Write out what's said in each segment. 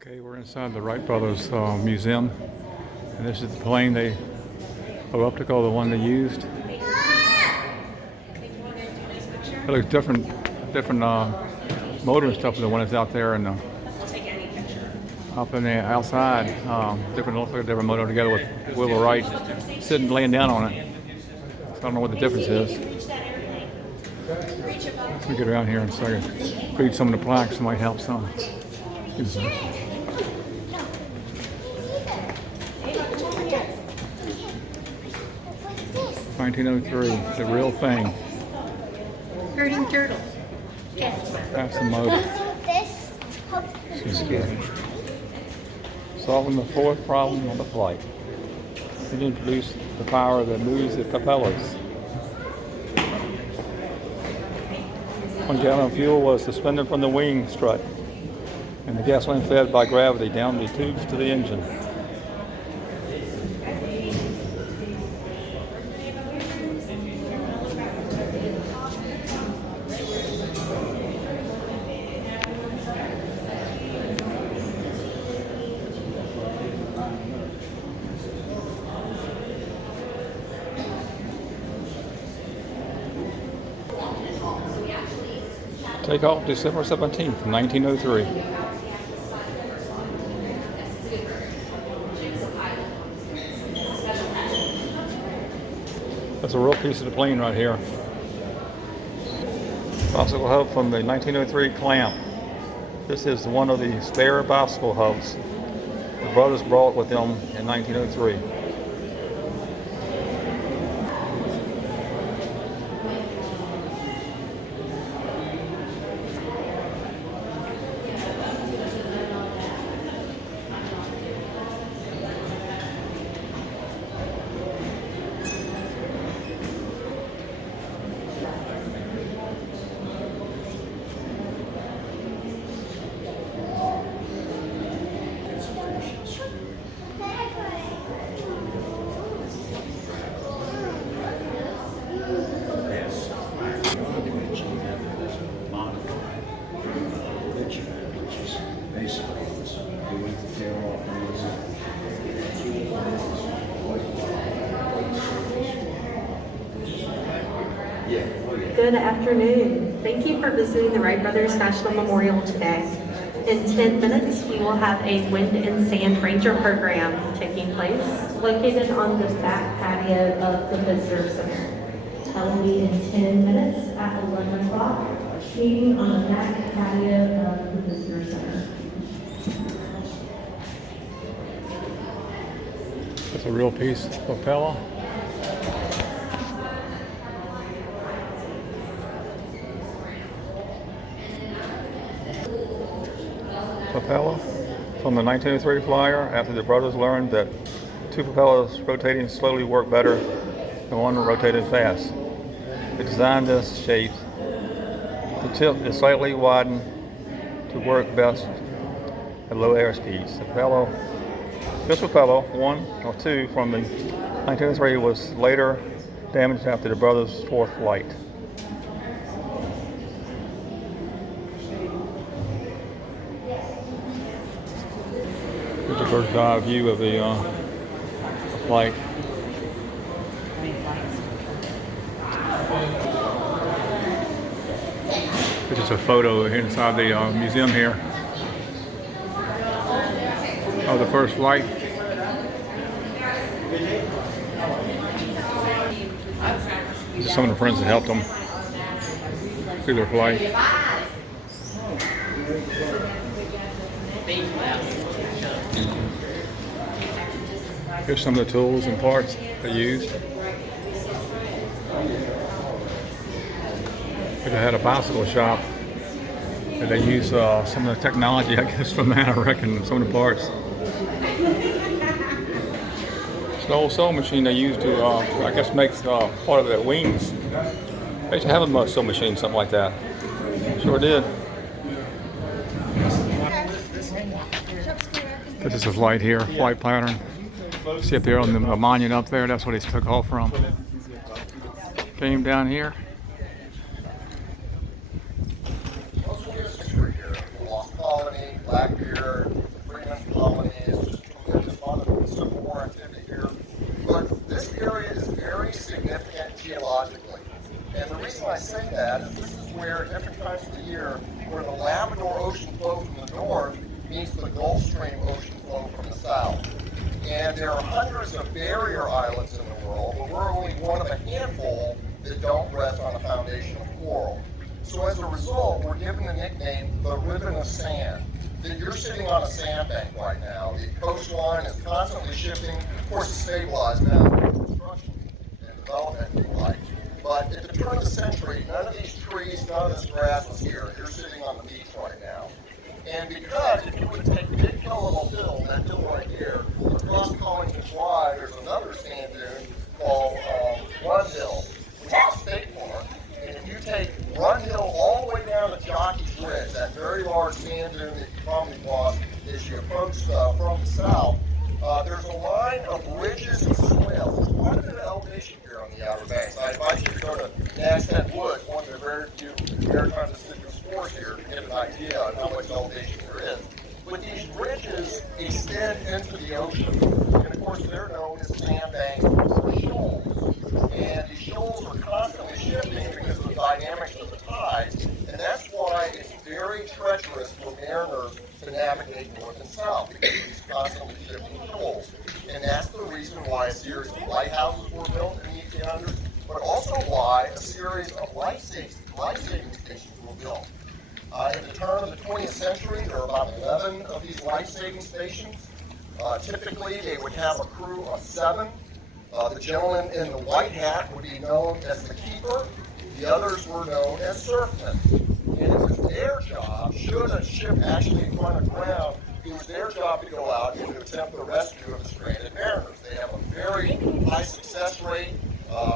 Okay, we're inside the Wright Brothers museum, and this is the plane optical, the one they used. It looks different motor and stuff than the one that's out there and up in the outside. Looks like a different motor together with Wright sitting, laying down on it. So I don't know what the difference is. Let me get around here in a second. Read some of the plaques, might help some. 1903, the real thing. Herding turtles. That's the motor. This is good. Solving the fourth problem on the flight. It introduced the power that moves the propellers. 1 gallon of fuel was suspended from the wing strut, and the gasoline fed by gravity down the tubes to the engine. Takeoff December 17th, 1903. That's a real piece of the plane right here. Bicycle hub from the 1903 clamp. This is one of the spare bicycle hubs the brothers brought with them in 1903. Good afternoon. Thank you for visiting the Wright Brothers National Memorial today. In 10 minutes, we will have a wind and sand ranger program taking place located on the back patio of the Visitor Center. That will be in 10 minutes at 11 o'clock, meeting on the back patio of the Visitor Center. That's a real piece of propeller. Propeller from the 1903 flyer after the brothers learned that two propellers rotating slowly work better than one rotated fast. They designed this shape. The tip is slightly widened to work best at low air speeds. This propeller, one or two from the 1903, was later damaged after the brothers' fourth flight. Here's a bird's eye view of the flight. This is a photo inside the museum here of the first flight. Just some of the friends that helped them through their flight. Here's some of the tools and parts they used. They had a bicycle shop and they used some of the technology, I guess, from that, I reckon, some of the parts. It's an old sewing machine they used to, I guess, make part of their wings. They used to have a sewing machine, something like that. Sure did. This is a flight here, flight pattern. See up there on the monument up there, that's what he took off from. Came down here. Quality, black beer, fragment colonies, just tremendous amount of civil war activity here. But this area is very significant geologically. And the reason I say that is this is where, at different times of the year, where the Labrador ocean flow from the north meets the Gulf Stream ocean flow from the south. And there are hundreds of barrier islands in the world, but we're only one of a handful that don't rest on a foundation of coral. So as a result, we're given the nickname the ribbon of sand. That you're sitting on a sandbank right now. The coastline is constantly shifting. Of course, it's stabilized now with construction and development and the like. But at the turn of the century, none of these trees, none of this grass was here. You're sitting on the beach right now. And because if you would take Big Killamall Hill, that hill right here, across Collington Drive, there's another sand dune called Run Hill, which is a state park. And if you take Run Hill all the way down to Jockey's Ridge, that very large sand dune that you probably cross as you approach from the south, there's a line of ridges and swales. There's quite a bit of elevation here on the Outer Banks. I invite you to go to Nagshead Woods, one of the very few maritime deciduous forests here, to get an idea on how much elevation there is. But these ridges extend into the ocean. And of course, they're known as sandbanks or shoals. And these shoals are constantly shifting because of the dynamics of the tides. And that's why it's very treacherous for mariners to navigate north and south, because of these constantly shifting shoals. And that's the reason why a series of lighthouses were built in the 1800s, but also why a series of life-saving stations were built. At the turn of the 20th century, there were about 11 of these life-saving stations. Typically, they would have a crew of 7. The gentleman in the white hat would be known as the keeper. The others were known as surfmen. And it was their job, should a ship actually run aground, it was their job to go out and to attempt the rescue of the stranded mariners. They have a very high success rate,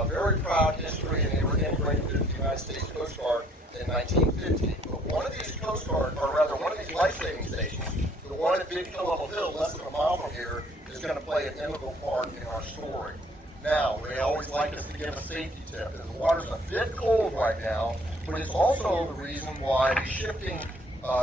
very proud history, and they were integrated into the United States Coast Guard in 1950. But one of these Coast Guard, or rather one of these life-saving stations, the one at Big Killamall Hill, less than a mile from here, is going to play an integral part in our story. Now, they always like us to give a safety tip. The water's a bit cold right now, but it's also the reason why the shifting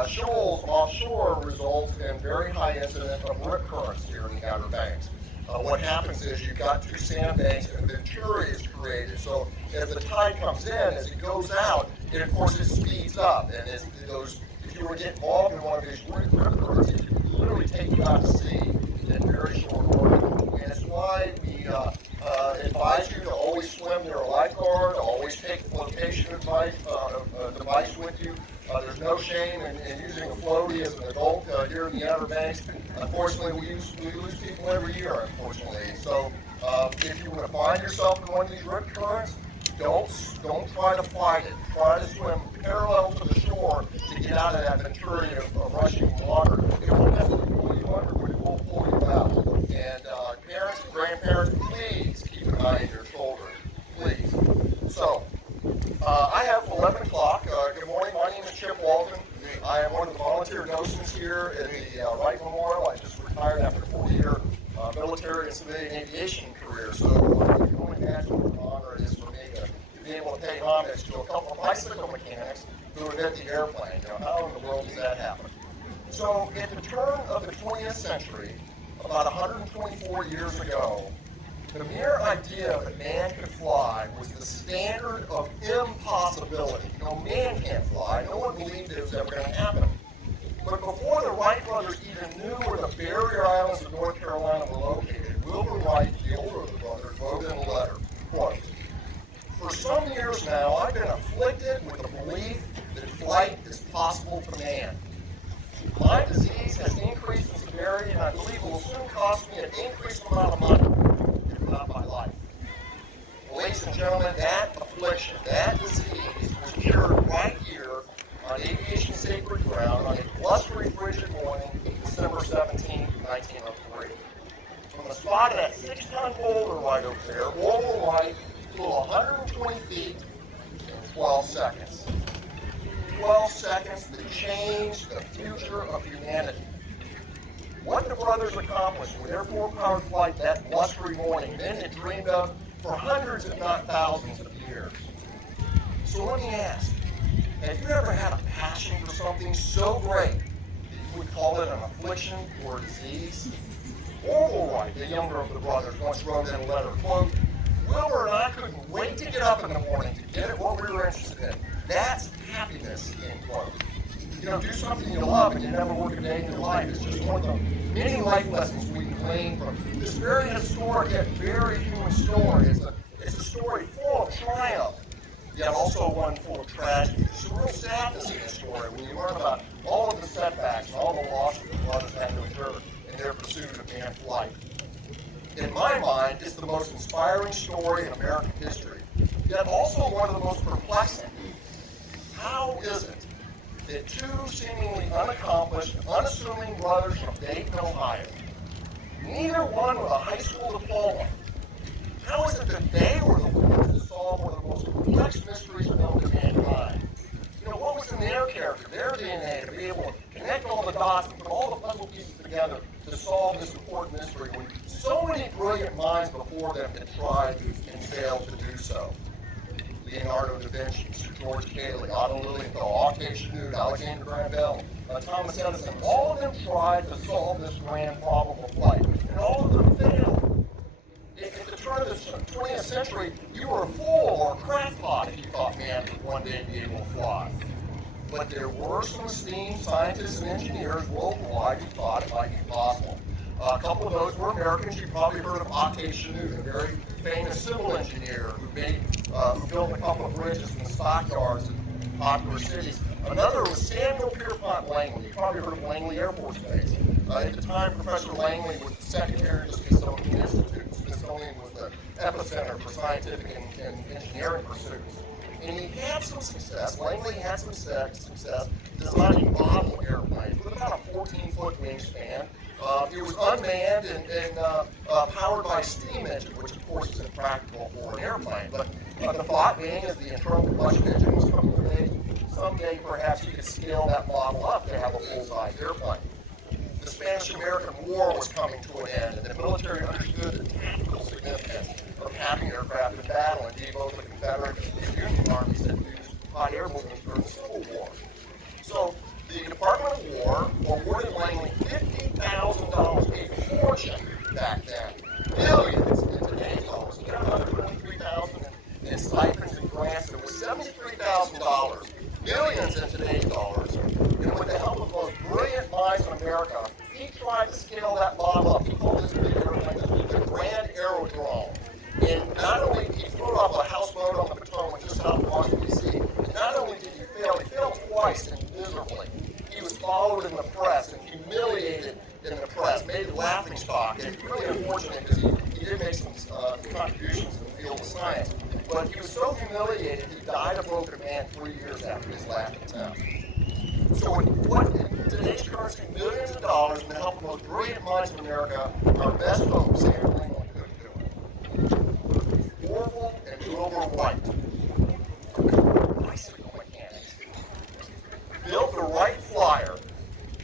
shoals offshore results in very high incidence of rip currents here in the Outer Banks. What happens is you've got 2 sandbanks and venturi is created. So as the tide comes in, as it goes out, and of course it speeds up. And as it goes, if you were to get involved in one of these rip currents, it could literally take you out to sea in very short order. And it's why we advise you to always swim near a lifeguard, always take flotation device with you. There's no shame in using a floaty as an adult here in the Outer Banks. Unfortunately, we lose people every year, unfortunately. So if you were to find yourself in one of these rip currents, don't try to fight it. Try to swim parallel to the shore to get out of that venturi of rushing water. It won't necessarily pull you under, but it will pull you out. And parents and grandparents, please keep an eye on your children, please. So, I have 11 o'clock. Good morning, my name is Chip Walton. I am one of the volunteer docents here at the Wright Memorial. I just retired after a 4-year military and civilian aviation career. So, you can only imagine what an honor it is for me to be able to pay homage to a couple of bicycle mechanics who invent the airplane. You know, how in the world does that happen? So, at the turn of the 20th century, about 124 years ago, the mere idea that man could fly was the standard of impossibility. You know, man can't fly. No one believed it was ever going to happen. But before the Wright brothers even knew where the barrier islands of North Carolina were located, Wilbur Wright, the older of the brothers, wrote in a letter, quote, "For some years now, I've been afflicted with the belief that flight is possible to man. My disease has increased in severity, and I believe it will soon cost me an increased amount of money, if not my life." Ladies and gentlemen, that affliction, that disease was cured right here on aviation sacred ground on a blustery, frigid morning, December 17, 1903. From the spot of that 6-ton boulder right over there, Wilbur Wright flew 120 feet in 12 seconds. 12 seconds that changed the future of humanity. What the brothers accomplished with their 4-powered flight that blustery morning, men had dreamed of for hundreds, if not thousands, of years. So let me ask, have you ever had a passion for something so great that would call it an affliction or a disease. Orville Wright, the younger of the brothers, once wrote in a letter, quote, Wilbur and I couldn't wait to get up in the morning to get at what we were interested in. That's happiness, end quote. Do something you love and you never work a day in your life. It's just one of the many life lessons we can glean from this very historic yet very human story. It's a story full of triumph, yet also one full of tragedy. There's some real sadness in this story when you learn about all of the setbacks and all the losses the brothers had to endure in their pursuit of man's life. In my mind, it's the most inspiring story in American history, yet also one of the most perplexing. How is it that two seemingly unaccomplished, unassuming brothers from Dayton, Ohio, neither one with a high school diploma, how is it that they were the ones to solve one of the most complex mysteries known to mankind? What was in their character, their DNA, to be able to connect all the dots and put all the puzzle pieces together to solve this important mystery when so many brilliant minds before them had tried and failed to do so? Leonardo da Vinci, Sir George Cayley, Otto Lilienthal, Octave Chanute, Alexander Graham Bell, Thomas Edison, all of them tried to solve this grand problem of life, and all of them failed. At the turn of the 20th century, you were a fool or a crackpot if you thought man would one day be able to fly. But there were some esteemed scientists and engineers worldwide who thought it might be possible. A couple of those were Americans. You've probably heard of Octave Chanute, a very famous civil engineer who built a couple of bridges in the stockyards in popular cities. Another was Samuel Pierpont Langley. You've probably heard of Langley Air Force Base. At the time, Professor Langley was the secretary of the Smithsonian Institute. Smithsonian was the epicenter for scientific and engineering pursuits. And he had some success. Langley had some success designing model airplanes with about a 14-foot wingspan. It was unmanned and powered by a steam engine, which of course is impractical for an airplane. But the thought being, as the internal combustion engine was coming of age, someday perhaps you could scale that model up to have a full-size airplane. The Spanish-American War was coming to an end, and the military understood the tactical significance of having aircraft in battle. Indeed, both the Confederate and the Union armies had used hot air balloons during the Civil War. So the Department of War awarded Langley $50,000, a fortune back then, millions in today's dollars, $123,000 in stipends and grants, and it was $73,000, millions in today's dollars. And with the help of the most brilliant minds in America, he tried to scale that model up. He called this big airplane the Grand Aerodrome. And not only did he throw up a houseboat on the Potomac just south of Washington, D.C., not only did he fail twice and miserably. He was followed in the press and humiliated in the press, made a laughing stock. And it's really unfortunate because he did make some contributions in the field of science. But he was so humiliated, he died a broken man 3 years after his last attempt. So what in today's currency, millions of dollars, and the help of the most brilliant minds in America, our best hope, Sam Langley couldn't do it. Orville and Wilbur Wright, bicycle mechanics, built the Wright Flyer,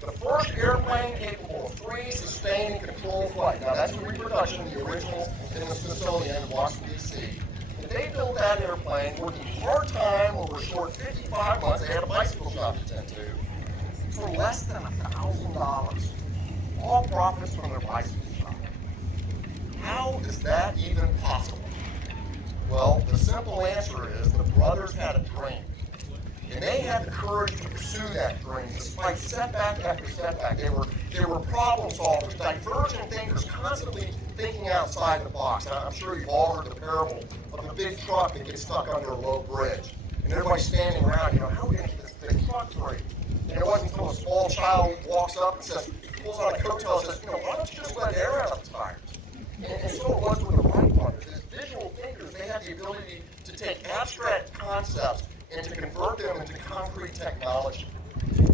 the first airplane capable of free, sustained, and controlled flight. Now that's a reproduction of the original in the Smithsonian in Washington, D.C. And they built that airplane working part-time over a short 55 months. They had a bicycle shop to tend to, for less than $1,000. All profits from their bicycle shop. How is that even possible? Well, the simple answer is the brothers had a dream. And they had the courage to pursue that dream despite setback after setback. They were problem solvers, divergent thinkers, constantly thinking outside the box. I'm sure you've all heard the parable of the big truck that gets stuck under a low bridge. And everybody's standing around, how are we going to get this big truck free? And it wasn't until a small child walks up and says, pulls on a coattail and says, why don't you just let air out of the tires? And so it was with the Wright brothers. As visual thinkers, they had the ability to take abstract concepts and to convert them into concrete technology.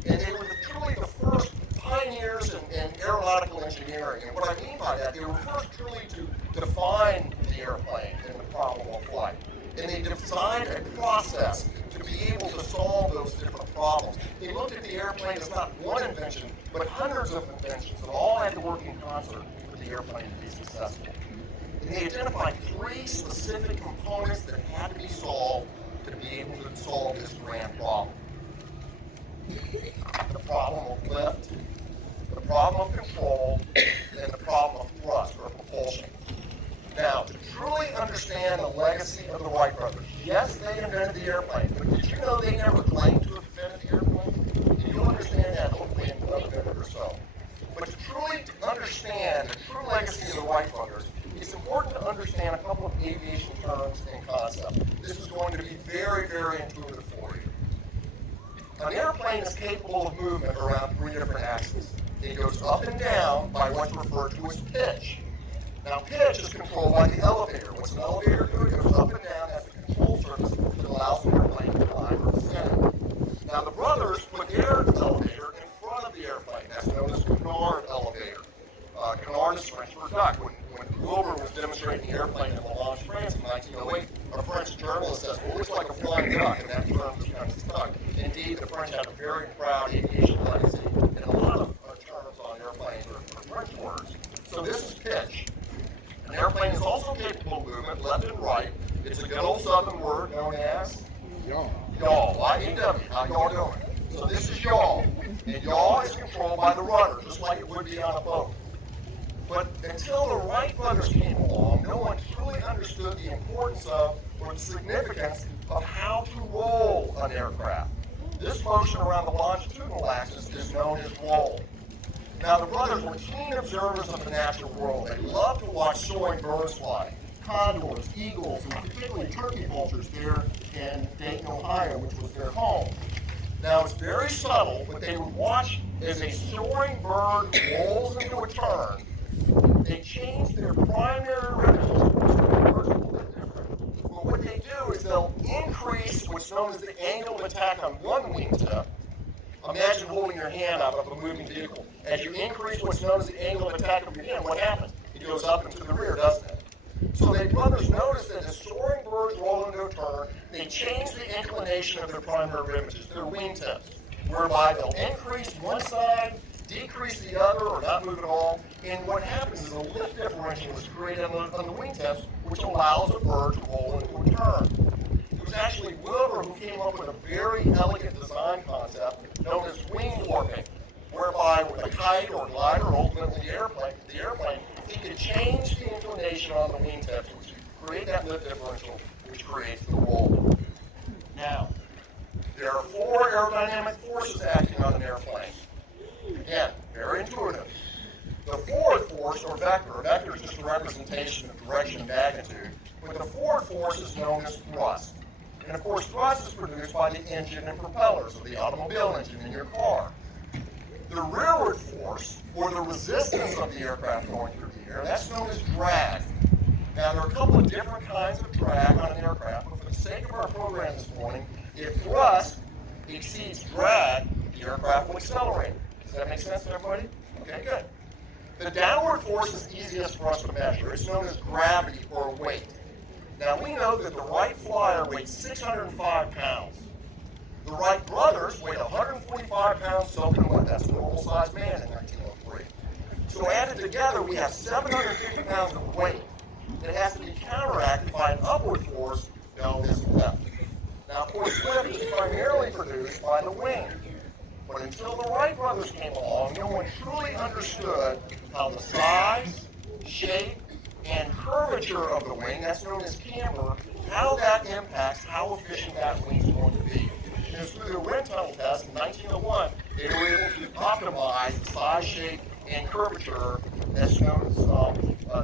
And they were truly the first pioneers in aeronautical engineering. And what I mean by that, they were first truly to define the airplane and the problem of flight. And they designed a process to be able to solve those different problems. They looked at the airplane as not one invention, but hundreds of inventions that all had to work in concert for the airplane to be successful. And they identified 3 specific components that had to be solved to be able to solve this grand problem. The problem of lift, problem of control and the problem of thrust or propulsion. Now, to truly understand the legacy of the Wright brothers, yes, they invented the airplane, but did you know they never claimed to have invented the airplane? And you'll understand that hopefully in another minute or so. But to truly understand the true legacy of the Wright brothers, it's important to understand a couple of aviation terms and concepts. This is going to be very, very intuitive for you. An airplane is capable of movement around 3 different axes. It goes up and down by what's referred to as pitch. Now, pitch is controlled by the elevator. What's an elevator do? It goes up and down as a control surface that allows the airplane to climb or descend. Now, the brothers put their elevator in front of the airplane. That's known as canard elevator. Canard is French for duck. When Wilbur was demonstrating the airplane in Milan, France in 1908, a French journalist says, well, it looks like a flying duck, and that term was kind of stuck. Indeed, the French have a very proud aviation legacy, and a lot of terms on airplanes are French words. So this is pitch. An airplane is also capable of movement left and right. It's a good old southern word known as yaw. Yaw, Y-A-W, how y'all doing? So this is yaw, and yaw is controlled by the rudder, just like it would be on a boat. But until the Wright brothers came along, no one truly understood the importance of or the significance of how to roll an aircraft. This motion around the longitudinal axis is known as roll. Now, the brothers were keen observers of the natural world. They loved to watch soaring birds fly, condors, eagles, and particularly turkey vultures there in Dayton, Ohio, which was their home. Now, it's very subtle, but they would watch as a soaring bird rolls into a turn. They change their primary rhythm. Well, what they do is they'll increase what's known as the angle of attack on one wingtip. Imagine holding your hand out of a moving vehicle. As you increase what's known as the angle of attack of your hand, what happens? It goes up and to the rear, doesn't it? So the brothers noticed that as soaring birds roll into a turn, they change the inclination of their primary rhythms, their wingtips, whereby they'll increase one side, decrease the other, or not move at all. And what happens is a lift differential is created on the wingtips, which allows a bird to roll into a turn. It was actually Wilbur who came up with a very elegant design concept known as wing warping, whereby with a kite or glider, or ultimately the airplane, he could change the inclination on the wingtips, which create that lift differential, which creates the roll. Now, there are 4 aerodynamic forces acting on an airplane. Again, very intuitive. The forward force, or vector is just a representation of direction and magnitude, but the forward force is known as thrust. And of course, thrust is produced by the engine and propellers of the automobile engine in your car. The rearward force, or the resistance of the aircraft going through the air, that's known as drag. Now, there are a couple of different kinds of drag on an aircraft, but for the sake of our program this morning, if thrust exceeds drag, the aircraft will accelerate. Does that make sense to everybody? Okay, good. The downward force is easiest for us to measure. It's known as gravity or weight. Now, we know that the Wright flyer weighed 605 pounds. The Wright brothers weighed 145 pounds soaking wet. That's a normal-sized man in 1903. So added together, we have 750 pounds of weight that has to be counteracted by an upward force known as lift. Now, of course, lift is primarily produced by the wing. But until the Wright brothers came along, no one truly understood how the size, shape, and curvature of the wing, that's known as camber, how that impacts how efficient that wing is going to be. And through the wind tunnel test in 1901, they were able to optimize the size, shape, and curvature that's known as,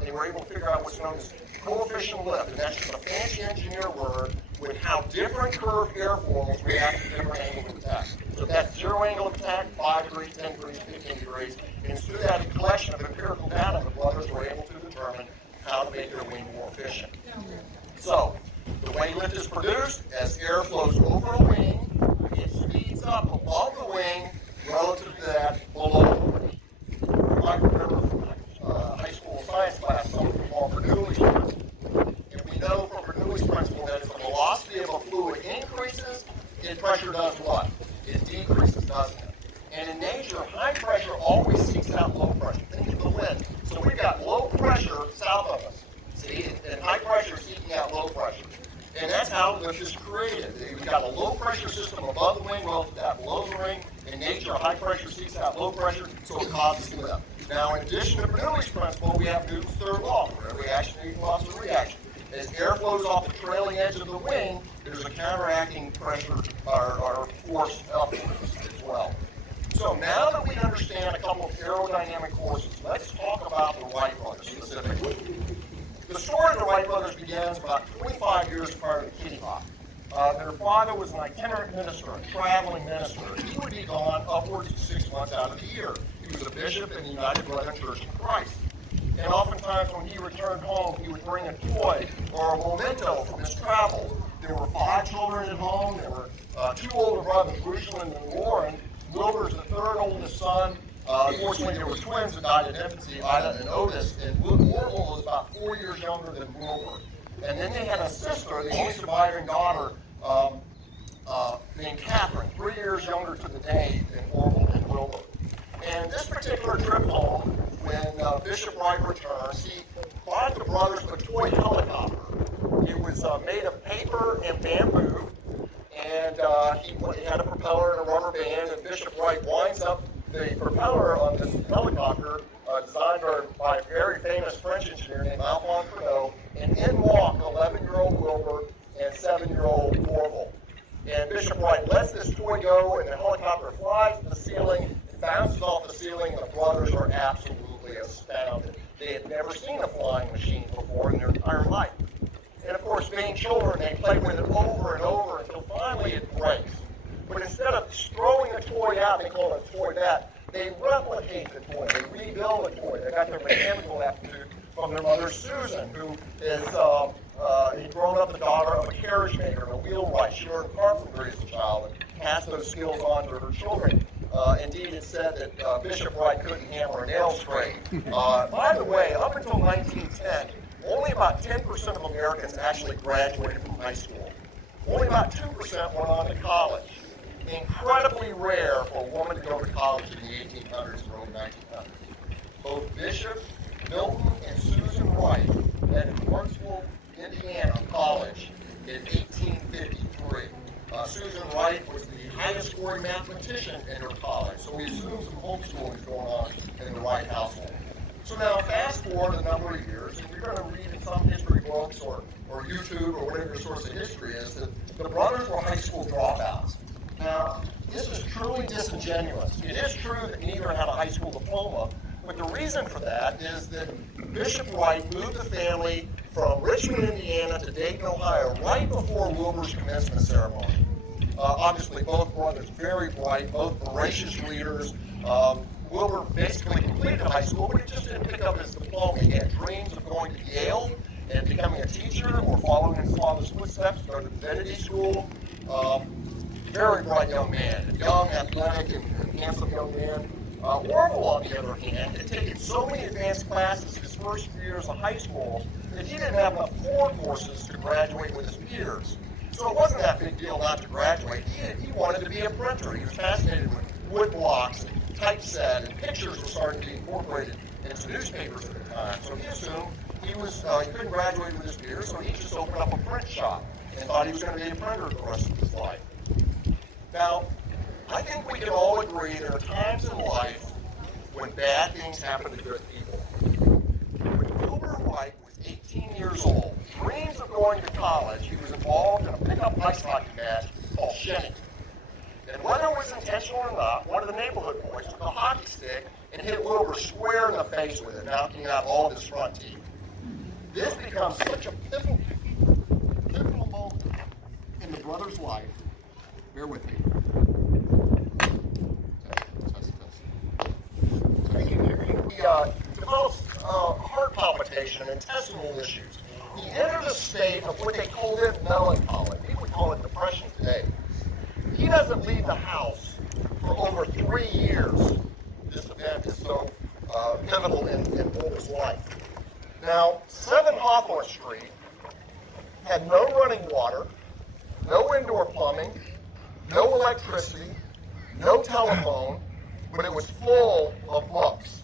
they were able to figure out what's known as coefficient lift, and that's just a fancy engineer word with how different curved airfoils react to different angles of attack. So that's 0 angle of attack, 5 degrees, 10 degrees, 15 degrees, and it's through that collection of empirical data the brothers were able to determine how to make their wing more efficient. So, the wing lift is produced as air flows over a wing, it speeds up above the wing relative to that below the wing. You might remember from high school science class something called Bernoulli's principle. And we know from Bernoulli's principle that if the velocity of a fluid increases, its pressure does what? It decreases, doesn't it? And in nature, high pressure always seeks out low pressure. Think of the wind. So we've got low pressure south of us. See, and high pressure seeking out low pressure. And that's how lift is created. We've got a low pressure system above the wing relative to that below the wing. In nature, high pressure seeks out low pressure, so it causes lift. in addition to Bernoulli's principle, we have Newton's third law, where every action equals a reaction. As air flows off the trailing edge of the wing, there's a counteracting pressure or force upwards as well. So now that we understand a couple of aerodynamic forces, let's talk about the Wright brothers specifically. The story of the Wright brothers begins about 25 years prior to Kitty Hawk. Their father was an itinerant minister, a traveling minister. He would be gone upwards of 6 months out of the year. He was a bishop in the United Brethren Church of Christ. And oftentimes when he returned home, he would bring a toy or a memento from his travels. There were 5 children at home. There were 2 older brothers, Richland and Warren. Wilbur's the 3rd oldest son. Unfortunately, there were twins that died in infancy, Ida and Otis, and Warble was about 4 years younger than Wilbur. And then they had a sister, the only surviving daughter, named Catherine, 3 years younger to the day than Warble and Wilbur. And this particular trip home, when Bishop Wright returns, he bought the brothers a toy helicopter. It was made of paper and bamboo, and he had a propeller and a rubber band, and Bishop Wright winds up the propeller on this helicopter designed by a very famous French engineer named Alphonse Renault, and in walk 11-year-old Wilbur and 7-year-old Orville. And Bishop Wright lets this toy go, and the helicopter flies to the ceiling, it bounces off the ceiling, and the brothers are absolutely astounded. They had never seen a flying machine before in their entire life. And of course, being children, they play with it over and over until finally it breaks. But instead of throwing the toy out, they call it a toy bat, they replicate the toy, they rebuild the toy. They got their mechanical aptitude from their mother, Susan, who is grown up the daughter of a carriage maker and a wheelwright. She learned carpentry as a child and passed those skills on to her children. Indeed, it's said that Bishop Wright couldn't hammer a nail straight. By the way, up until 1910, only about 10% of Americans actually graduated from high school. Only about 2% went on to college. Incredibly rare for a woman to go to college in the 1800s and early 1900s. Both Bishop, Milton, and Susan Wright met at Hartsville, Indiana College in 1853. Susan Wright was the highest scoring mathematician in her college, so we assume some homeschooling is going on in the Wright household. So now fast forward a number of years, and you're going to read in some history books or YouTube or whatever your source of history is that the brothers were high school dropouts. Now, this is truly disingenuous. It is true that neither had a high school diploma, but the reason for that is that Bishop Wright moved the family from Richmond, Indiana to Dayton, Ohio, right before Wilbur's commencement ceremony. Obviously, both brothers very bright, both voracious readers. Wilbur basically completed high school, but he just didn't pick up his diploma. He had dreams of going to Yale and becoming a teacher or following his father's footsteps, go to divinity school. Very bright young man, young, athletic, and handsome young man. Orville, on the other hand, had taken so many advanced classes his first few years of high school that he didn't have enough core courses to graduate with his peers. So it wasn't that big deal not to graduate. He wanted to be a printer. He was fascinated with wood blocks and typeset, and pictures were starting to be incorporated into newspapers at the time. So he assumed he couldn't graduate with his peers, so he just opened up a print shop and thought he was going to be a printer the rest of his life. Now, I think we can all agree there are times in life when bad things happen to good people. When Wilbur Wright was 18 years old, dreams of going to college, he was involved in a pickup ice hockey match called shinning. And whether it was intentional or not, one of the neighborhood boys took a hockey stick and hit Wilbur square in the face with it, knocking out all of his front teeth. This becomes such a pivotal moment in the brother's life. Bear with me. Thank you, Gary. He develops heart palpitation and intestinal issues. He entered a state of what they called it melancholy. People would call it depression today. He doesn't leave the house for over 3 years. This event is so pivotal in Wilbur's life. Now, 7 Hawthorne Street had no running water, no indoor plumbing, no electricity, no telephone, but it was full of books.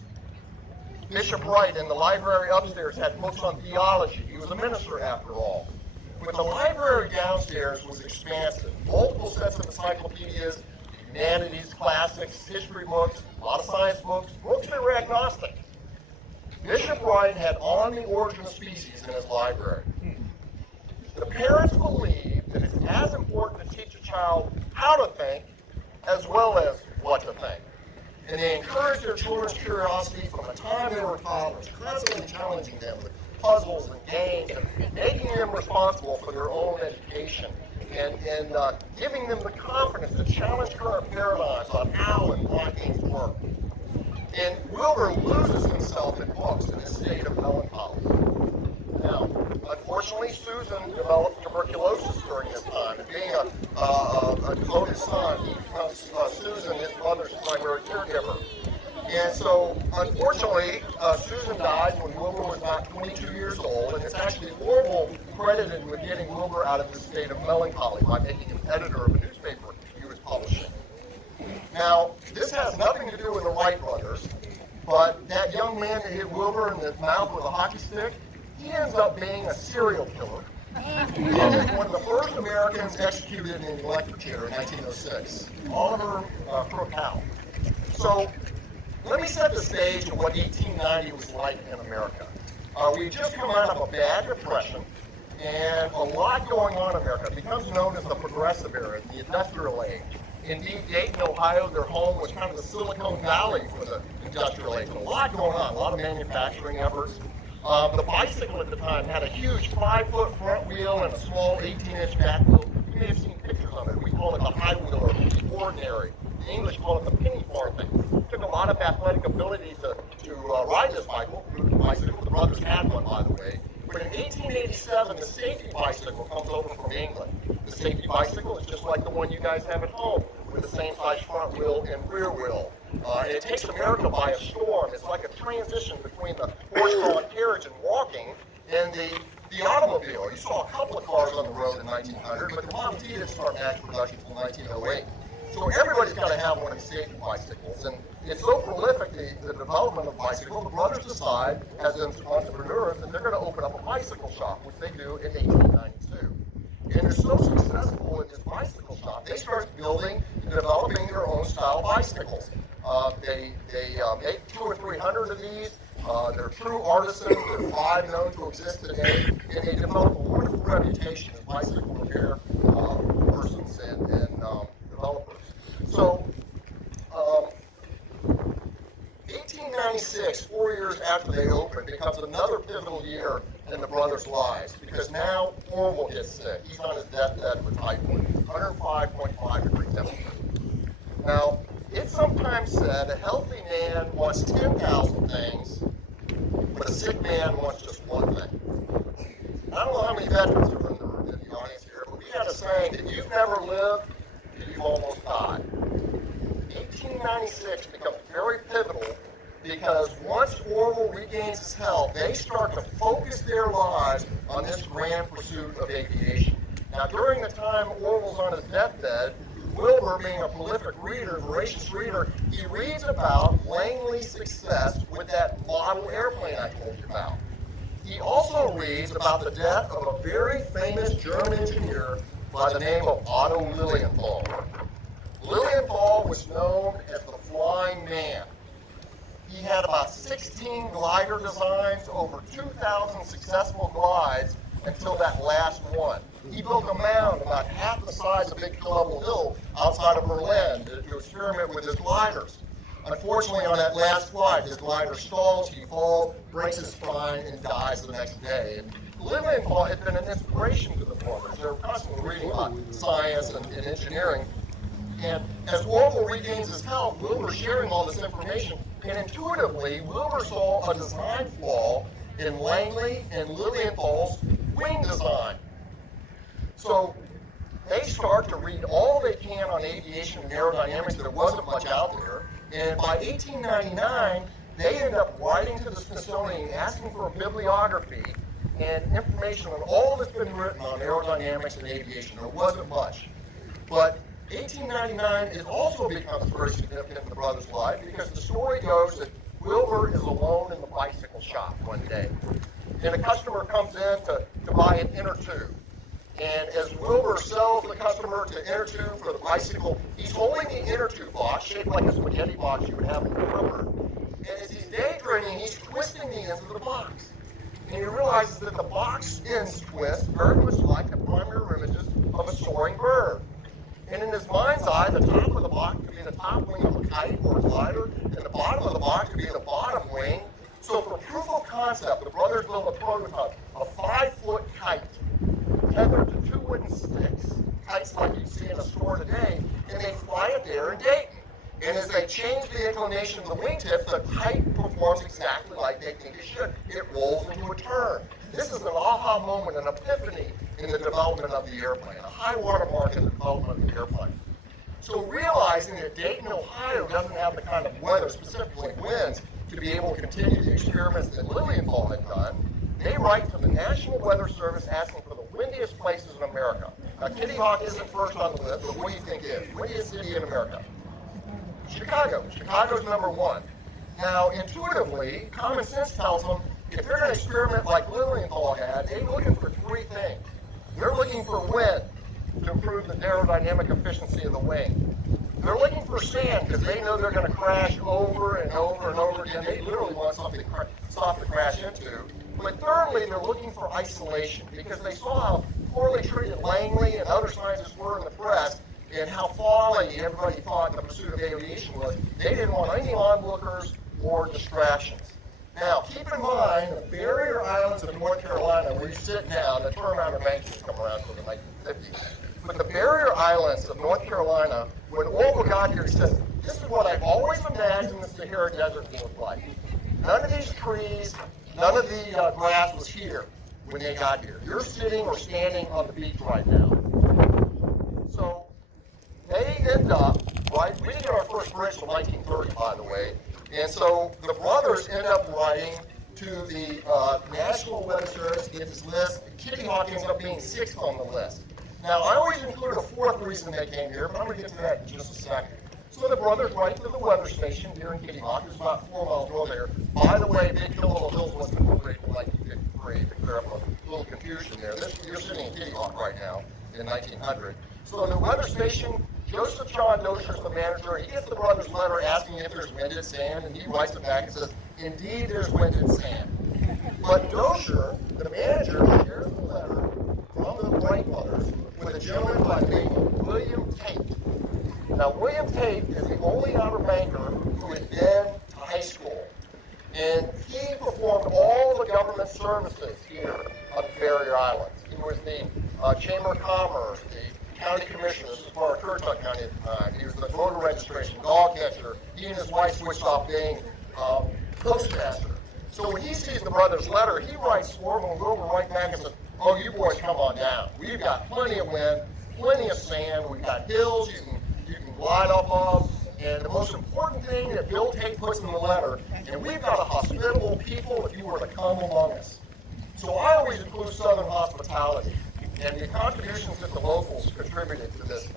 Bishop Wright in the library upstairs had books on theology. He was a minister after all. But the library downstairs was expansive. Multiple sets of encyclopedias, humanities, classics, history books, a lot of science books, books that were agnostic. Bishop Wright had On the Origin of Species in his library. The parents believe that it's as important to teach a child how to think as well as what to think. And they encourage their children's curiosity from the time they were toddlers, constantly challenging them with puzzles and games and making them responsible for their own education and giving them the confidence to challenge current paradigms on how and why things work. And Wilbur loses himself in books in a state of melancholy. Now, unfortunately, Susan developed tuberculosis during this time, and being a devoted son, he becomes Susan, his mother's primary caregiver. And so, unfortunately, Susan died when Wilbur was about 22 years old, and it's actually Orville credited with getting Wilbur out of this state of melancholy by making him editor of a newspaper he was publishing. Now, this has nothing to do with the Wright brothers, but that young man that hit Wilbur in the mouth with a hockey stick, he ends up being a serial killer. He was one of the first Americans executed in the electric chair in 1906, Oliver Cromwell. So, let me set the stage of what 1890 was like in America. We'd just come out of a bad depression, and a lot going on in America. It becomes known as the Progressive Era, the Industrial Age. Indeed, Dayton, Ohio, their home was kind of the Silicon Valley for the Industrial Age. A lot going on, a lot of manufacturing efforts. The bicycle at the time had a huge 5-foot front wheel and a small 18-inch back wheel. You may have seen pictures of it. We call it the high wheel or the ordinary. The English call it the penny farthing. It took a lot of athletic ability to ride this bicycle. The brothers had one, by the way. But in 1887, the safety bicycle comes over from England. The safety bicycle is just like the one you guys have at home, with the same size front wheel and rear wheel. And it takes America by a storm. It's like a transition between the horse-drawn carriage and walking and the automobile. You saw a couple of cars on the road in 1900, but the Model T didn't start mass production until 1908. So everybody's got to have one of these safety bicycles. And it's so prolific, the development of bicycles, the brothers decide, as entrepreneurs, that they're going to open up a bicycle shop, which they do in 1892. And they're so successful in this bicycle shop, they start building and developing their own style bicycles. They make 200 or 300 of these. They're true artisans. There are 5 known to exist today. And they develop a wonderful reputation as bicycle repair persons and developers. So, 1896, 4 years after they opened, becomes another pivotal year in the brothers' lives, because now Orville gets sick. He's on his deathbed with typhoid, 105.5 degree temperature. Now, it's sometimes said a healthy man wants 10,000 things, but a sick man wants just one thing. I don't know how many veterans are in the audience here, but we have a saying that you've never lived till you've almost died. 1896 becomes very pivotal because once Orville regains his health, they start to focus their lives on this grand pursuit of aviation. Now, during the time Orville's on his deathbed, Wilbur, being a prolific reader, voracious reader, he reads about Langley's success with that model airplane I told you about. He also reads about the death of a very famous German engineer by the name of Otto Lilienthal. Lilienthal was known as the Flying Man. He had about 16 glider designs, over 2,000 successful glides until that last one. He built a mound about half the size of Big Trouble Hill outside of Berlin to experiment with his gliders. Unfortunately, on that last flight, his glider stalls, he falls, breaks his spine, and dies the next day. And Lilienthal had been an inspiration to the brothers. They were constantly reading about science and engineering. And as Orville regains his health, Wilbur's sharing all this information, and intuitively, Wilbur saw a design flaw in Langley and Lilienthal's wing design. So they start to read all they can on aviation and aerodynamics. There wasn't much out there. And by 1899, they end up writing to the Smithsonian asking for a bibliography and information on all that's been written on aerodynamics and aviation. There wasn't much. But 1899, it also becomes very significant in the brothers' life because the story goes that Wilbur is alone in the bicycle shop one day. And a customer comes in to buy an inner tube. And as Wilbur sells the customer the inner tube for the bicycle, he's holding the inner tube box, shaped like a spaghetti box you would have in your cupboard. And as he's daydreaming, he's twisting the ends realizes that the box ends twist very much like the primary images of a soaring bird. And in his mind's eye, the top of the box could be the top wing of a kite or a glider, and the bottom of the box could be the bottom wing. So for proof of concept, the brothers built a prototype, a 5-foot kite, tethered to 2 wooden sticks, kites like you see in a store today, and they fly it there in Dayton. And as they change the inclination of the wingtip, the kite performs exactly like they think it should. It rolls into a turn. This is an aha moment, an epiphany in the development of the airplane, a high watermark in the development of the airplane. So realizing that Dayton, Ohio doesn't have the kind of weather, specifically winds, to be able to continue the experiments that Lilienthal had done, they write to the National Weather Service asking for the windiest places in America. Now, Kitty Hawk isn't first on the list, but what do you think is? Windiest city in America? Chicago. Chicago's number 1. Now, intuitively, common sense tells them if they're going to experiment like Lilienthal had, they're looking for 3 things. They're looking for wind to improve the aerodynamic efficiency of the wing. They're looking for sand because they know they're going to crash over and over and over again. They literally want something soft to crash into. But thirdly, they're looking for isolation because they saw how poorly treated Langley and other scientists were in the press and how folly everybody thought the pursuit of aviation was. They didn't want any onlookers or distractions. Now, keep in mind the barrier islands of North Carolina, where you sit now, the turnaround banks has come around from the 1950s. But the barrier islands of North Carolina, when Orville got here, he says, this is what I've always imagined the Sahara Desert would look like. None of these trees, none of the grass was here when they got here. You're sitting or standing on the beach right now. So they end up, right, we didn't get our first bridge until 1930, by the way, and so the brothers end up writing to the National Weather Service to get this list. Kitty Hawk ends up being 6th on the list. Now, I always include a 4th reason they came here, but I'm going to get to that in just a second. So the brothers write to the weather station here in Kitty Hawk. It's about 4 miles from there. By the way, Big Hill Hills wasn't incorporated until 1953 to clear up a little confusion there. You're sitting in Kitty Hawk right now in 1900. So the weather station, Joseph John Dosher's the manager. He gets the brothers' letter asking if there's wind and sand, and he writes it back and says, indeed, there's wind and sand. But Dosher, the manager, shares the letter from the Wright brothers with a gentleman by the name of William Tate. Now, William Tate is the only outer banker who had been to high school, and he performed all the government services here on the barrier islands. He was the Chamber of Commerce, the county commissioner. This is part of Currituck County at the time. He was the voter registration, dog catcher. He and his wife switched off being postmaster. So when he sees the brothers' letter, he writes Orville and Wilbur right back and says, oh, you boys come on down. We've got plenty of wind, plenty of sand. We've got hills you can glide off of. And the most important thing that Bill Tate puts in the letter, and we've got a hospitable people if you were to come among us. So I always include Southern hospitality and the contributions that the locals contributed to this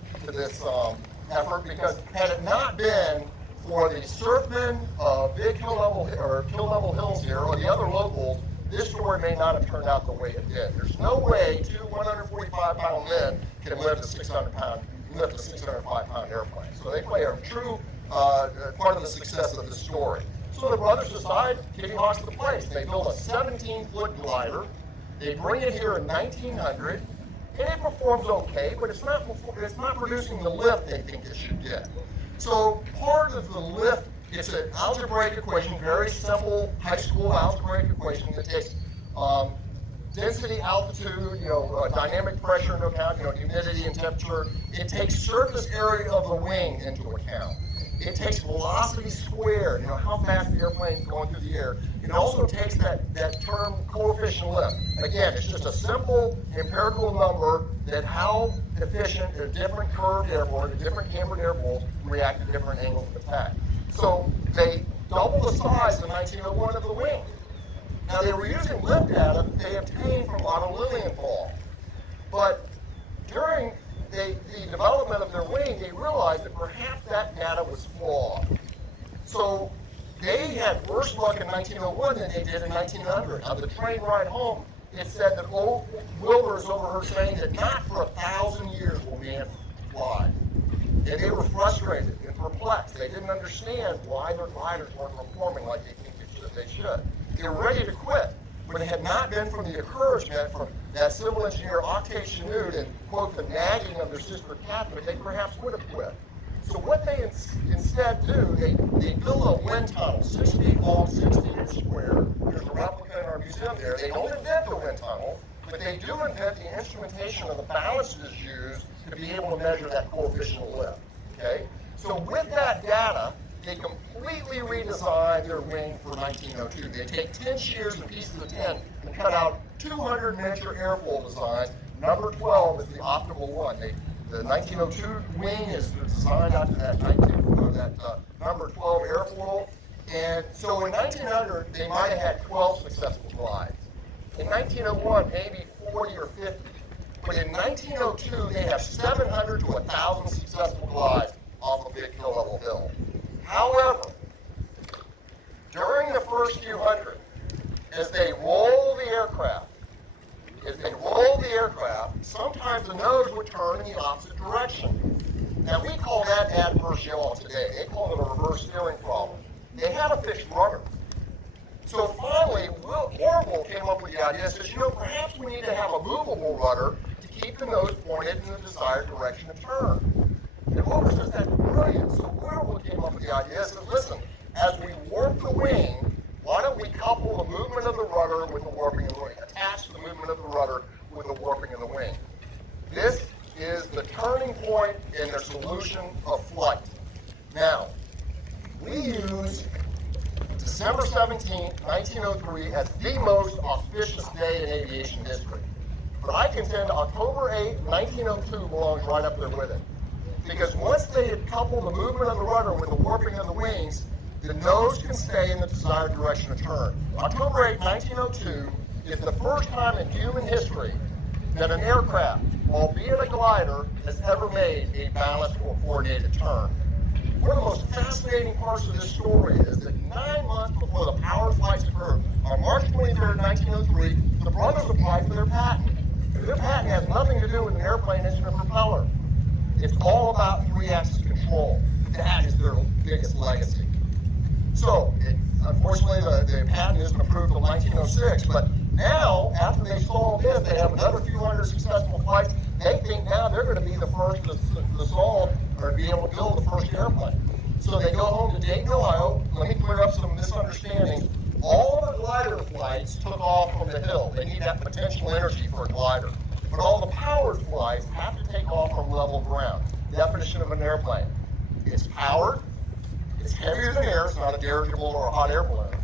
effort, because had it not been for the surfmen of Big Hill Level Hills here or the other locals, this story may not have turned out the way it did. There's no way 2 145-pound men can lift a 605-pound airplane. So they play a true part of the success of the story. So the brothers decide Kitty Hawk's the place. They build a 17-foot glider. They bring it here in 1900, and it performs okay, but it's not producing the lift they think it should get. So part of the lift, it's an algebraic equation, very simple high school algebraic equation that takes density, altitude, dynamic pressure into account, humidity and temperature. It takes surface area of the wing into account. It takes velocity squared, how fast the airplane is going through the air. It also takes that term coefficient lift. Again, it's just a simple empirical number that how efficient a different curved airborne, a different cambered airballs react to different angles of attack. So they double the size in 1901 of the wing. Now they were using lift data that they obtained from Otto Lilienthal. But during the development of their wing, they realized that perhaps that data was flawed. So they had worse luck in 1901 than they did in 1900. On the train ride home, it said that Wilbur's overheard saying that not for 1,000 years will man fly. And they were frustrated and perplexed. They didn't understand why their gliders weren't performing like they think they should. They were ready to quit. but it had not been from the encouragement from that civil engineer Octave Chanute and, quote, the nagging of their sister Catherine, they perhaps would have quit. So what they instead do, they build a wind tunnel, 6 feet long, 6 feet square. There's a replica in our museum there. They don't invent the wind tunnel, but they do invent the instrumentation of the balances used to be able to measure that coefficient of lift. Okay? So with that data, they completely redesigned their wing for 1902. They take 10 shears and pieces of tin and cut out 200 miniature airfoil designs. Number 12 is the optimal one. The 1902 wing is designed after that number 12 airfoil. And so in 1900, they might have had 12 successful glides. In 1901, maybe 40 or 50. But in 1902, they have 700 to 1,000 successful glides off of Big Hill Level Hill. However, during the first few hundred, as they roll the aircraft, sometimes the nose would turn in the opposite direction. Now we call that adverse yaw today. They call it a reverse steering problem. They had a fixed rudder. So finally, Orville came up with the idea, says, perhaps we need to have a movable rudder to keep the nose pointed in the desired direction of turn. And Orville says that's brilliant. So Orville came up with the idea, says, listen, as we warp the wing, why don't we couple the movement of the rudder with the warping of the wing, attach the movement of the rudder with the warping of the wing. This is the turning point in the solution of flight. Now, we use December 17, 1903 as the most auspicious day in aviation history. But I contend October 8, 1902 belongs right up there with it. Because once they had coupled the movement of the rudder with the warping of the wings, the nose can stay in the desired direction of turn. October 8, 1902 is the first time in human history that an aircraft, albeit a glider, has ever made a balanced or coordinated turn. One of the most fascinating parts of this story is that 9 months before the powered flights occurred, on March 23, 1903, the brothers applied for their patent. Their patent has nothing to do with an airplane engine or propeller. It's all about 3-axis control. That is their biggest legacy. So, unfortunately, the patent isn't approved until 1906, but now, after they solved this, they have another few hundred successful flights. They think now they're going to be the first to solve or be able to build the first airplane. So they go home to Dayton, Ohio. Let me clear up some misunderstandings. All the glider flights took off from the hill. They need that potential energy for a glider. But all the powered flights have to take off from level ground. Definition of an airplane. It's powered. It's heavier than air. It's not a dirigible or a hot air balloon.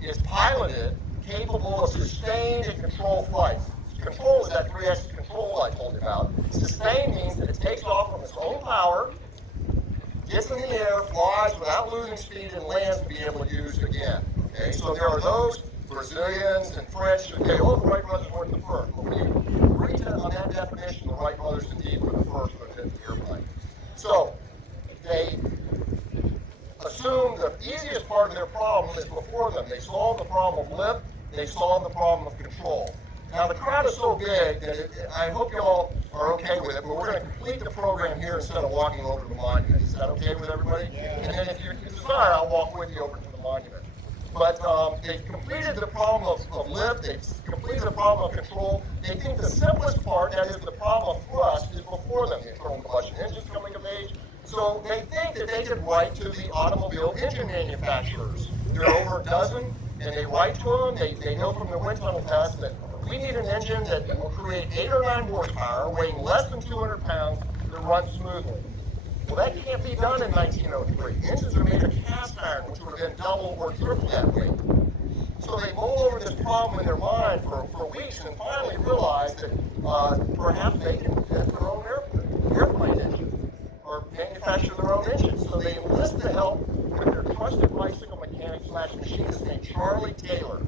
It's piloted, capable of sustained and controlled flights. Control is that 3-axis control I told you about. Sustain means that it takes off from its own power, gets in the air, flies without losing speed, and lands to be able to use it again. Okay, so there are those Brazilians and French. Okay, all the Wright brothers weren't the first. But when you read on that definition, the Wright brothers indeed were the first to invent the airplane. So they assume the easiest part of their problem is before them. They solved the problem of lift. They solved the problem of control. Now the crowd is so big that I hope you all are okay with it, but we're going to complete the program here instead of walking over to the monument. Is that okay with everybody? Yeah. And then if you desire, I'll walk with you over to the monument. But they completed the problem of lift, they completed the problem of control. They think the simplest part, that is the problem of thrust, is before them. The internal combustion engines coming of age. So they think that they could write to the automobile engine manufacturers. There are over a dozen, and they write to them. They know from the wind tunnel test that we need an engine that will create 8 or 9 horsepower, weighing less than 200 pounds, that runs smoothly. Well, that can't be done in 1903. Engines are made of cast iron, which would have been double or triple that weight. So they mull over this problem in their mind for weeks and finally realize that perhaps they can invent their own airplane engine or manufacture their own engine. So they enlist the help with their trusted bicycle mechanic / machinist named Charlie Taylor.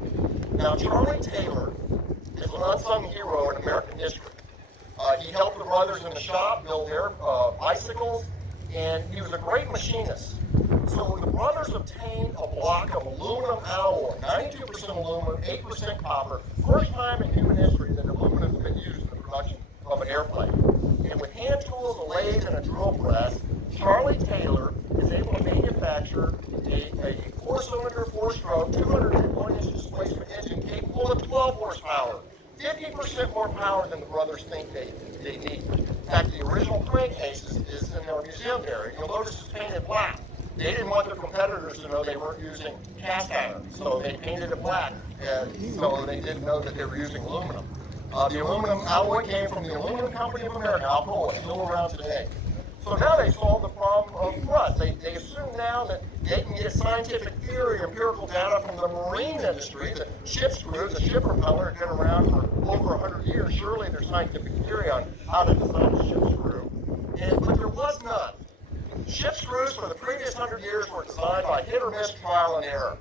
Now, Charlie Taylor is an unsung hero in American history. He helped the brothers in the shop build their bicycles, and he was a great machinist. So the brothers obtained a block of aluminum alloy, 92% aluminum, 8% copper, first time in human history that aluminum has been used in the production of an airplane. And with hand tools, a lathe, and a drill press, Charlie Taylor is able to manufacture a 4-cylinder, 4-stroke, 201-inch displacement engine capable of 12 power. 50% more power than the brothers think they need. In fact, the original crankcase is in their museum there. You'll notice it's painted black. They didn't want their competitors to know they weren't using cast iron, so they painted it black, and so they didn't know that they were using aluminum. The aluminum alloy came from the Aluminum Company of America, Alcoa, it's still around today. So now they solved the problem of rust. They assume now that they can get scientific theory, empirical data from the marine industry. The ship screw, the ship propeller, have been around for over 100 years. Surely there's scientific theory on how to design a ship screw. But there was none. Ship screws for the previous 100 years were designed by hit or miss, trial and error.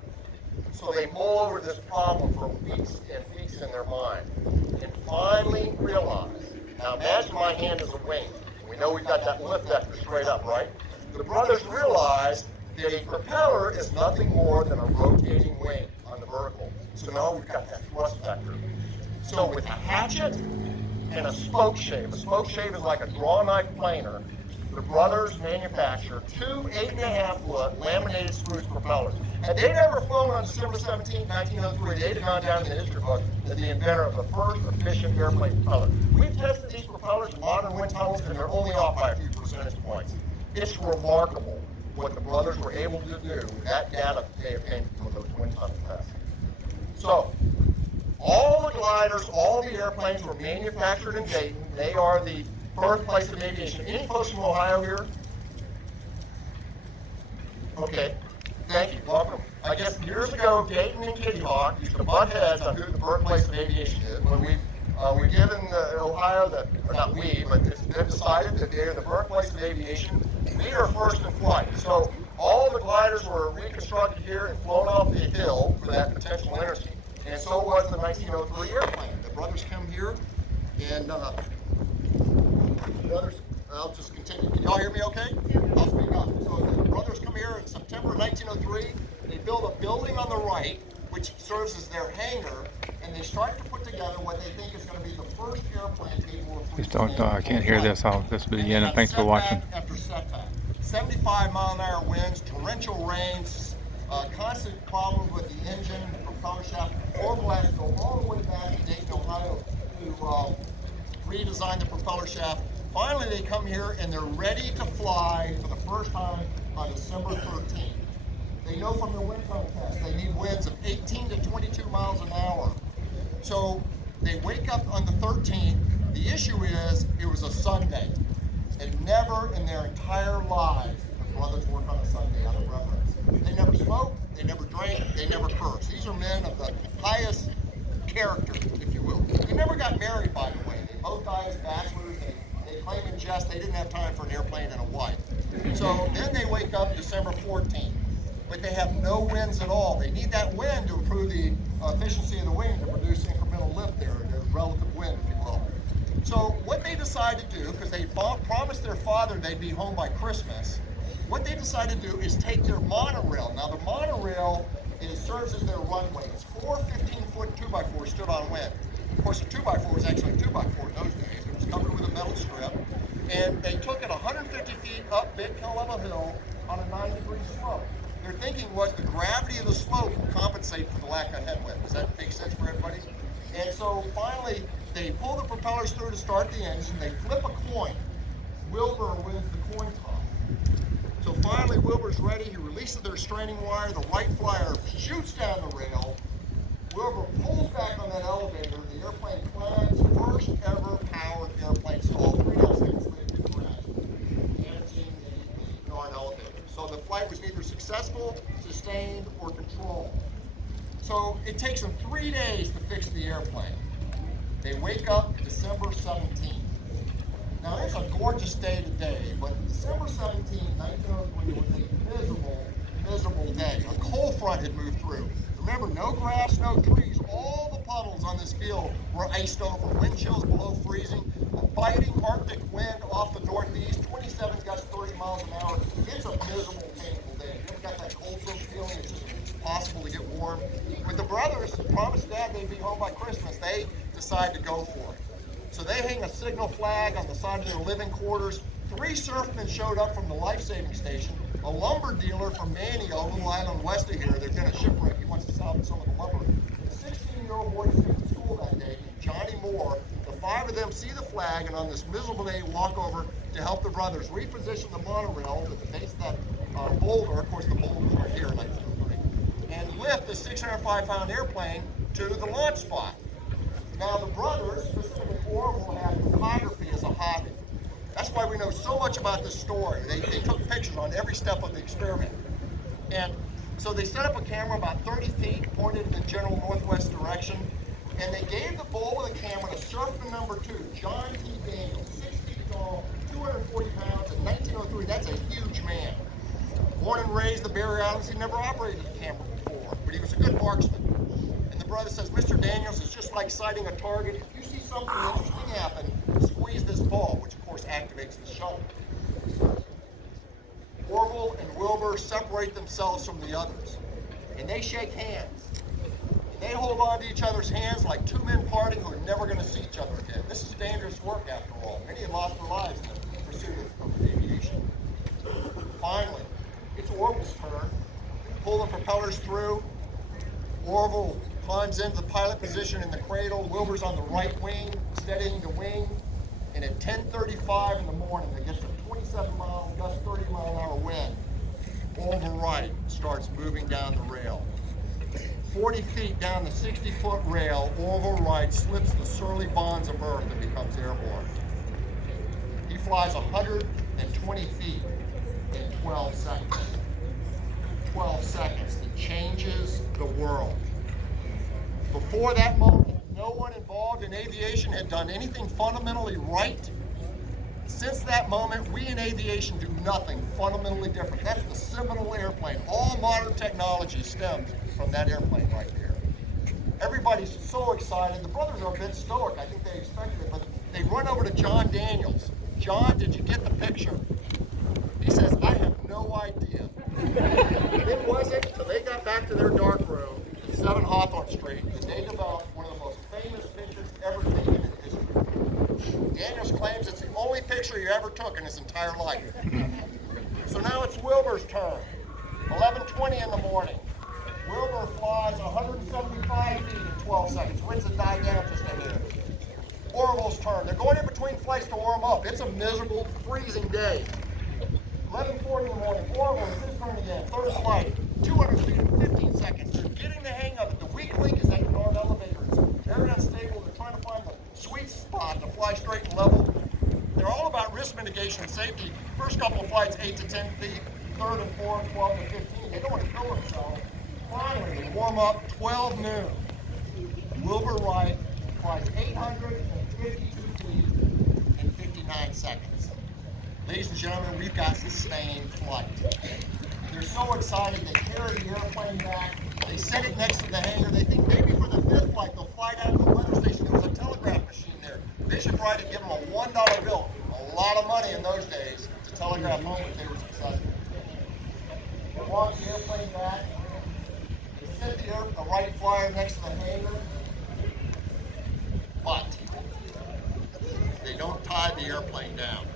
So they mull over this problem for weeks and weeks in their mind, and finally realized, now imagine my hand is a wing. We know we've got that lift vector straight up, right? The brothers realized that a propeller is nothing more than a rotating wing on the vertical. So now we've got that thrust vector. So with a hatchet and a spoke shave is like a draw knife planer, the brothers manufactured two 8.5-foot laminated screws propellers. Had they never flown on December 17, 1903, they'd have gone down in the history book as the inventor of the first efficient airplane propeller. We've tested these propellers in modern wind tunnels, and they're only off by a few percentage points. It's remarkable what the brothers were able to do with that data they obtained from those wind tunnel tests. So, all the gliders, all the airplanes were manufactured in Dayton. They are the birthplace of aviation. Any folks from Ohio here? Okay, thank you, welcome. I guess years ago, Dayton and Kitty Hawk used to butt heads on who the birthplace of aviation is. When we've given Ohio, or not we, but they've decided that they're the birthplace of aviation. We are first in flight. So all the gliders were reconstructed here and flown off the hill for that potential energy. And so was the 1903 airplane. The brothers come here, and brothers, I'll just continue. Can y'all hear me okay? I'll speak up. So the brothers come here in September 1903. They build a building on the right, which serves as their hangar, and they start to put together what they think is going to be the first airplane capable of Just don't, I can't hear this. I'll just begin, and thanks for watching. After setback. 75-mile-an-hour winds, torrential rains, constant problems with the engine, the propeller shaft. Orville had to go all the way back to Dayton, Ohio to redesign the propeller shaft. Finally, they come here and they're ready to fly for the first time on December 13th. They know from the wind tunnel test they need winds of 18 to 22 miles an hour. So they wake up on the 13th. The issue is it was a Sunday. And never in their entire lives the brothers work on a Sunday out of reverence. They never smoked, they never drank, they never cursed. These are men of the highest character, if you will. They never got married, by the way. They both died as bachelors. They claim in jest they didn't have time for an airplane and a wife. So then they wake up December 14th, but they have no winds at all. They need that wind to improve the efficiency of the wing to produce incremental lift there, the relative wind, if you will. So what they decide to do, because they promised their father they'd be home by Christmas, what they decide to do is take their monorail. Now the monorail serves as their runway. It's 4 15-foot 2x4s stood on wind. Of course, a 2x4 was actually a 2x4 in those days. It was covered with a metal strip. And they took it 150 feet up Big Column Hill on a 9-degree slope. Their thinking was the gravity of the slope will compensate for the lack of headwind. Does that make sense for everybody? And so finally, they pull the propellers through to start the engine. They flip a coin. Wilbur wins the coin toss. So finally, Wilbur's ready. He releases the restraining wire. The Wright flyer shoots down the rail. Wilbur pulls back on that elevator. The airplane climbs first ever powered airplane stall. 3.5 seconds later, it crashed, damaging the yard elevator. So the flight was neither successful, sustained, or controlled. So it takes them 3 days to fix the airplane. They wake up December 17th. Now it's a gorgeous day today, but December 17th, 1903 was a miserable, miserable day. A cold front had moved through. Remember, no grass, no trees. All the puddles on this field were iced over. Wind chills below freezing. A biting Arctic wind off the northeast, 27 gusts 30 miles an hour. It's a miserable, painful day. You ever got that cold soak feeling? It's just impossible to get warm. But the brothers promised Dad they'd be home by Christmas. They decide to go for it. So they hang a signal flag on the side of their living quarters. 3 surfmen showed up from the life-saving station. A lumber dealer from Manteo, a little island west of here, there's been a shipwreck. He wants to salvage some of the lumber. A 16-year-old boy skipped school that day. 5 of them see the flag, and on this miserable day walk over to help the brothers reposition the monorail at the base of that boulder. Of course, the boulder's right here in 1903, and lift the 605-pound airplane to the launch spot. Now, the brothers, specifically Orville, had photography as a hobby. That's why we know so much about this story. They took pictures on every step of the experiment. And so they set up a camera about 30 feet, pointed in the general northwest direction, and they gave the bowl of the camera to surfman number 2, John T. Daniels, 6 feet tall, 240 pounds, in 1903. That's a huge man. Born and raised the Barrier Islands, he never operated a camera before, but he was a good marksman. And the brother says, Mr. Daniels is just like sighting a target. If you see something interesting happen, squeeze this ball, which of course activates the shuttle. Orville and Wilbur separate themselves from the others, and they shake hands. And they hold on to each other's hands like two men parting who are never going to see each other again. This is dangerous work after all. Many have lost their lives in the pursuit of aviation. Finally, it's Orville's turn. Pull the propellers through. Orville climbs into the pilot position in the cradle. Wilbur's on the right wing, steadying the wing. And at 10:35 in the morning, against a 27-mile, gust 30-mile-an-hour wind, Orville Wright starts moving down the rail. 40 feet down the 60-foot rail, Orville Wright slips the surly bonds of earth and becomes airborne. He flies 120 feet in 12 seconds. 12 seconds that changes the world. Before that moment, no one involved in aviation had done anything fundamentally right. Since that moment, we in aviation do nothing fundamentally different. That's the seminal airplane. All modern technology stems from that airplane right there. Everybody's so excited. The brothers are a bit stoic. I think they expected it, but they run over to John Daniels. John, did you get the picture? He says, I have no idea. It wasn't until they got back to their dark room at 7 Hawthorne Street that they developed one of the most famous pictures ever taken in history. Daniels claims it's the only picture he ever took in his entire life. So now it's Wilbur's turn. 11:20 in the morning. Wilbur flies 175 feet in 12 seconds. Winds have died down just a minute. Orville's turn. They're going in between flights to warm up. It's a miserable, freezing day. 11:40 in the morning. Orville, it's his turn again. Third flight. 200 feet in 15 seconds. They're getting the hang of it. The weak link is that guard elevator. It's very unstable. They're trying to find the sweet spot to fly straight and level. They're all about risk mitigation and safety. First couple of flights, 8 to 10 feet. Third and fourth, 12 to 15. They don't want to kill themselves. Finally, they warm up 12 noon. Wilbur Wright flies 852 feet in 59 seconds. Ladies and gentlemen, we've got sustained flight. They're so excited, they carry the airplane back. They set it next to the hangar. They think maybe for the 5th flight, they'll fly down to the weather station. There was a telegraph machine there. Bishop Wright had given them a $1 bill. A lot of money in those days to telegraph home if they were successful. They walk the airplane back. They set the Wright flyer next to the hangar. But they don't tie the airplane down.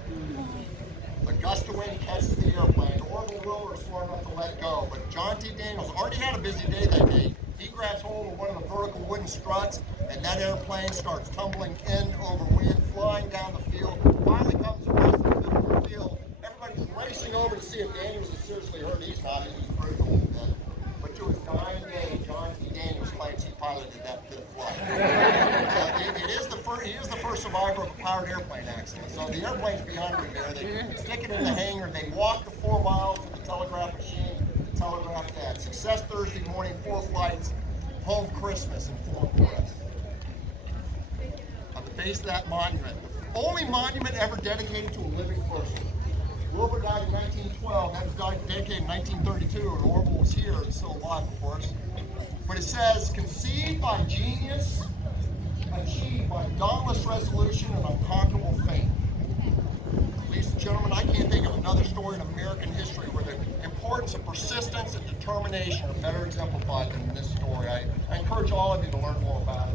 A gust of wind catches the airplane. Orville Wilbur is smart enough to let go, but John T. Daniels already had a busy day that day. He grabs hold of one of the vertical wooden struts, and that airplane starts tumbling in over wind, flying down the field. Finally comes across the middle of the field. Everybody's racing over to see if Daniels is seriously hurt. He's not. He was critical of that. But to his dying day, John T. Daniels claims he piloted that 5th flight. He is the first survivor of a powered airplane accident. So the airplane's beyond repair. They stick it in the hangar. They walk the 4 miles to the telegraph machine to telegraph that. Success Thursday morning, 4 flights, home Christmas in Fort Worth. On the base of that monument, the only monument ever dedicated to a living person. Wilbur died in 1912. That was dedicated in 1932, and Orville was here and still alive, of course. But it says, conceived by genius, achieved by dauntless resolution and unconquerable faith. Ladies and gentlemen, I can't think of another story in American history where the importance of persistence and determination are better exemplified than in this story. I encourage all of you to learn more about it.